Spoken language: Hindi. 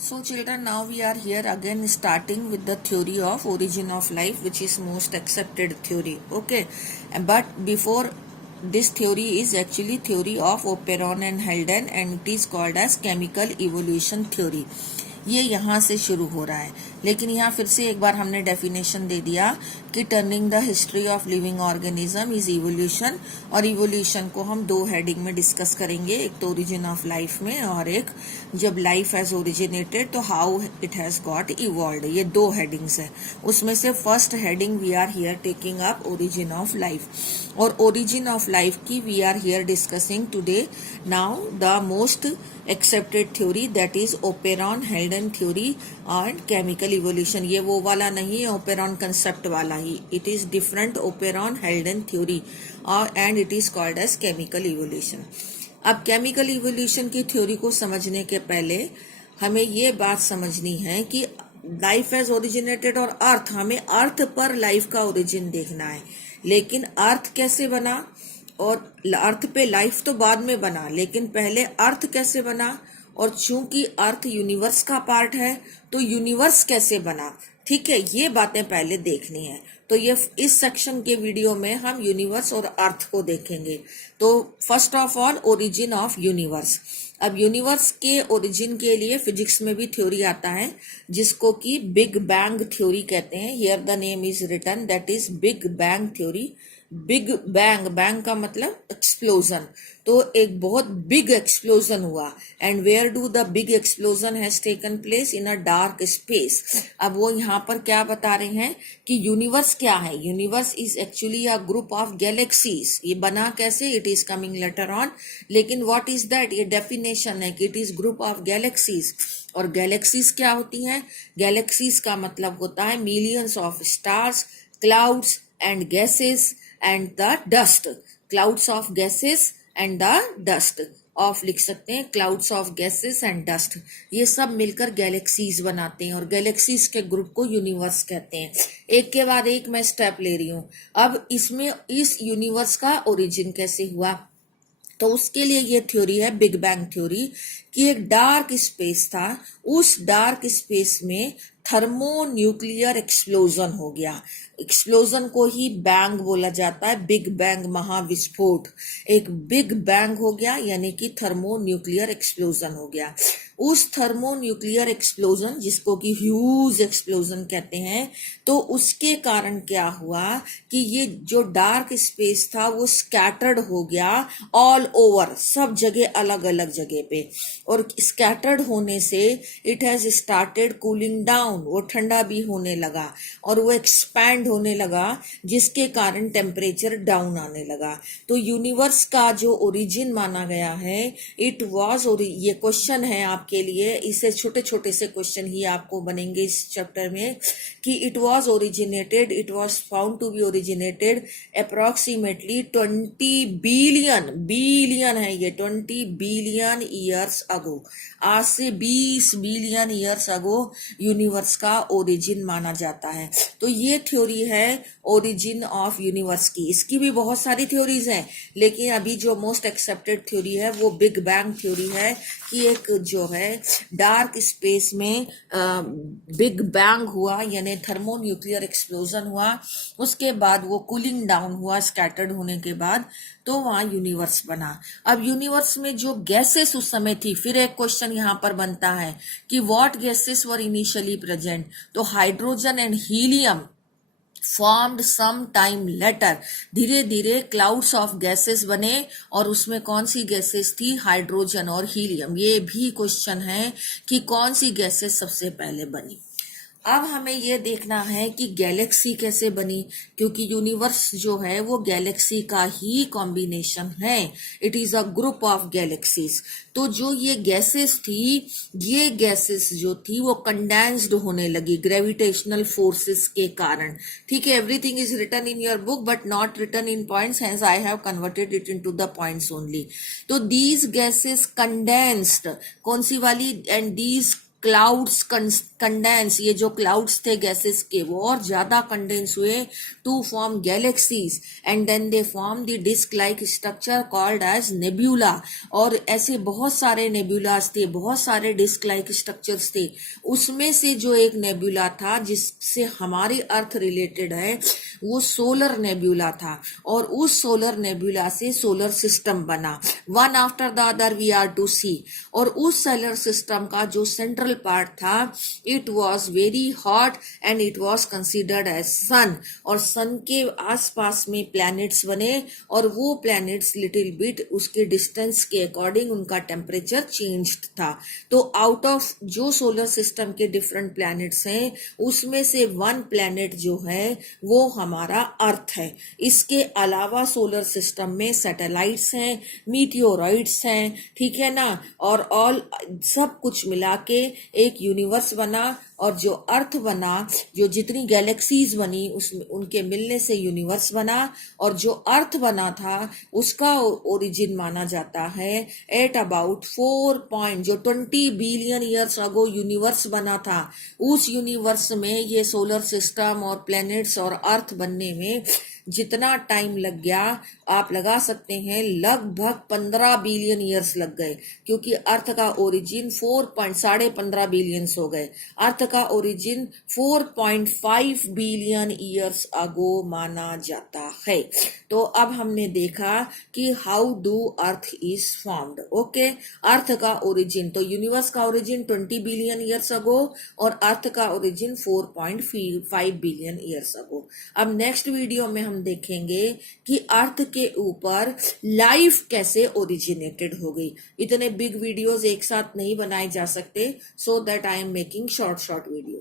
So children, now we are here again starting with the theory of origin of life, which is most accepted theory. Okay, but before this theory is actually theory of Operon and Halden, and it is called as chemical evolution theory. ये यहाँ से शुरू हो रहा है, लेकिन यहाँ फिर से एक बार हमने डेफिनेशन दे दिया कि turning the history of living organism is evolution, और इवोल्यूशन को हम दो हेडिंग में डिस्कस करेंगे, एक तो ओरिजिन ऑफ लाइफ में और एक जब लाइफ हैज ओरिजिनेटेड तो how it has got evolved. ये दो हेडिंग्स है, उसमें से first heading we are here taking up origin of life, और ओरिजिन ऑफ लाइफ की we are here discussing today now the most accepted theory, that is Operon Halden theory and chemical evolution. ये वो वाला नहीं है Operon concept वाला ही, it is different Operon Halden theory and it is called as chemical evolution. अब chemical evolution की थ्योरी को समझने के पहले हमें ये बात समझनी है कि लाइफ हैज ओरिजिनेटेड और अर्थ, हमें अर्थ पर लाइफ का ओरिजिन देखना है, लेकिन अर्थ कैसे बना और अर्थ पे लाइफ तो बाद में बना, लेकिन पहले अर्थ कैसे बना, और चूंकि अर्थ यूनिवर्स का पार्ट है तो यूनिवर्स कैसे बना। ठीक है, ये बातें पहले देखनी है। तो ये इस सेक्शन के वीडियो में हम यूनिवर्स और अर्थ को देखेंगे। तो first of all origin of universe. अब यूनिवर्स के ओरिजिन के लिए फिजिक्स में भी थ्योरी आता है जिसको कि बिग बैंग थ्योरी कहते हैं। Here the name is written, that is big bang theory. Big bang, bang का मतलब एक्सप्लोजन, तो एक बहुत बिग एक्सप्लोजन हुआ। And where do the big explosion has taken place? In a dark space. अब वो यहाँ पर क्या बता रहे हैं कि यूनिवर्स क्या है। Universe is actually a group of galaxies. ये बना कैसे, it is coming later on, लेकिन व्हाट इज दैट, ये डेफिनेशन है कि it is group of galaxies. और गैलेक्सीज क्या होती हैं? गैलेक्सीज का मतलब होता है millions of stars, clouds and gases and the dust, clouds of gases and the dust of लिख सकते हैं, clouds of gases and dust, ये सब मिलकर गैलेक्सीज बनाते हैं और गैलेक्सीज के ग्रुप को यूनिवर्स कहते हैं। एक के बाद एक मैं स्टेप ले रही हूँ। अब इसमें इस यूनिवर्स का ओरिजिन कैसे हुआ, तो उसके लिए ये थ्योरी है बिग बैंग थ्योरी कि एक डार्क स्पेस था, उस डार्क स्पेस में थर्मोन्यूक्लियर एक्सप्लोजन हो गया। एक्सप्लोजन को ही बैंग बोला जाता है, बिग बैंग महाविस्फोट। एक बिग बैंग हो गया यानी कि थर्मोन्यूक्लियर एक्सप्लोजन हो गया। उस थर्मोन्यूक्लियर एक्सप्लोजन जिसको कि ह्यूज एक्सप्लोजन कहते हैं, तो उसके कारण क्या हुआ कि ये जो डार्क स्पेस था वो स्कैटर्ड हो गया ऑल ओवर, सब जगह अलग अलग जगह पे, और स्कैटर्ड होने से it has started cooling down, वो ठंडा भी होने लगा और वो एक्सपैंड होने लगा, जिसके कारण टेम्परेचर डाउन आने लगा। तो यूनिवर्स का जो ओरिजिन माना गया है, इट वाज, ये क्वेश्चन है आपके लिए, इसे छोटे छोटे से क्वेश्चन ही आपको बनेंगे इस चैप्टर में, कि it was originated, it was found to be originated approximately 20 billion, billion है ये, 20 बिलियन ईयर्स अगो, आज से 20 बिलियन ईयर्स अगो यूनिवर्स का ओरिजिन माना जाता है। तो ये थ्योरी है ओरिजिन ऑफ यूनिवर्स की। इसकी भी बहुत सारी थ्योरीज हैं, लेकिन अभी जो मोस्ट एक्सेप्टेड थ्योरी है वो बिग बैंग थ्योरी है कि एक जो है डार्क स्पेस में बिग बैंग हुआ, यानी थर्मोन्यूक्लियर एक्सप्लोजन हुआ, उसके बाद वो कूलिंग डाउन हुआ स्कैटर्ड होने के बाद, तो वहां यूनिवर्स बना। अब यूनिवर्स में जो गैसेस उस समय थी, फिर एक क्वेश्चन यहाँ पर बनता है कि what gases were initially present, तो hydrogen and helium formed some time later. धीरे धीरे क्लाउड्स ऑफ गैसेस बने, और उसमें कौन सी गैसेस थी? हाइड्रोजन और हीलियम। ये भी क्वेश्चन है कि कौन सी गैसेस सबसे पहले बनी। अब हमें यह देखना है कि गैलेक्सी कैसे बनी, क्योंकि यूनिवर्स जो है वो गैलेक्सी का ही कॉम्बिनेशन है, it is a group of galaxies. तो जो ये गैसेस थी, ये गैसेस जो थी वो कंडेंस्ड होने लगी ग्रेविटेशनल फोर्सेस के कारण। ठीक है, everything is written in your book but not written in points, hence I have converted it into the points only. तो दीज गैसेस कंडेंस्ड, कौन सी वाली, एंड दीज क्लाउड्स कंडेंस, ये जो क्लाउड्स थे गैसेस के वो और ज्यादा कंडेंस हुए to form galaxies and then they form the disc like structure called as nebula. और ऐसे बहुत सारे नेब्यूलास थे, बहुत सारे डिस्क लाइक स्ट्रक्चर्स थे। उसमें से जो एक नेब्यूला था जिससे हमारी अर्थ रिलेटेड है वो सोलर नेब्यूला था, और उस सोलर नेब्यूला से सोलर सिस्टम बना। One after the other we are to see. और उस सोलर सिस्टम का जो सेंट्रल पार्ट था it was very hot and it was considered as sun. और सन के आसपास में प्लैनेट्स बने, और वो प्लैनेट्स लिटिल बिट उसके डिस्टेंस के अकॉर्डिंग उनका टेम्परेचर चेंज्ड था। तो आउट ऑफ जो सोलर सिस्टम के डिफरेंट प्लैनेट्स हैं उसमें से वन प्लैनेट जो है वो हमारा अर्थ है। इसके अलावा सोलर सिस्टम में सैटेलाइट्स हैं, मीटियोरॉइड्स हैं, ठीक है ना, और ऑल सब कुछ मिला के एक यूनिवर्स बना। और जो अर्थ बना, जो जितनी गैलेक्सीज बनी उसमें उनके मिलने से यूनिवर्स बना। और जो अर्थ बना था उसका ओरिजिन माना जाता है at about 20 billion years ago universe बना था। उस यूनिवर्स में ये सोलर सिस्टम और प्लैनेट्स और अर्थ बनने में जितना टाइम लग गया आप लगा सकते हैं लगभग 15 बिलियन ईयर्स लग गए, क्योंकि अर्थ का ओरिजिन 15.5 बिलियन हो गए। अर्थ का ओरिजिन 4.5 बिलियन ईयर्स अगो माना जाता है। तो अब हमने देखा कि how do earth is formed. Okay, earth का ओरिजिन, तो यूनिवर्स का ओरिजिन 20 बिलियन ईयर्स अगो और अर्थ का ओरिजिन 4.5 बिलियन ईयर्स अगो। अब नेक्स्ट वीडियो में हम देखेंगे कि अर्थ के ऊपर लाइफ कैसे ओरिजिनेटेड हो गई। इतने बिग वीडियोस एक साथ नहीं बनाए जा सकते, so that I am making short video.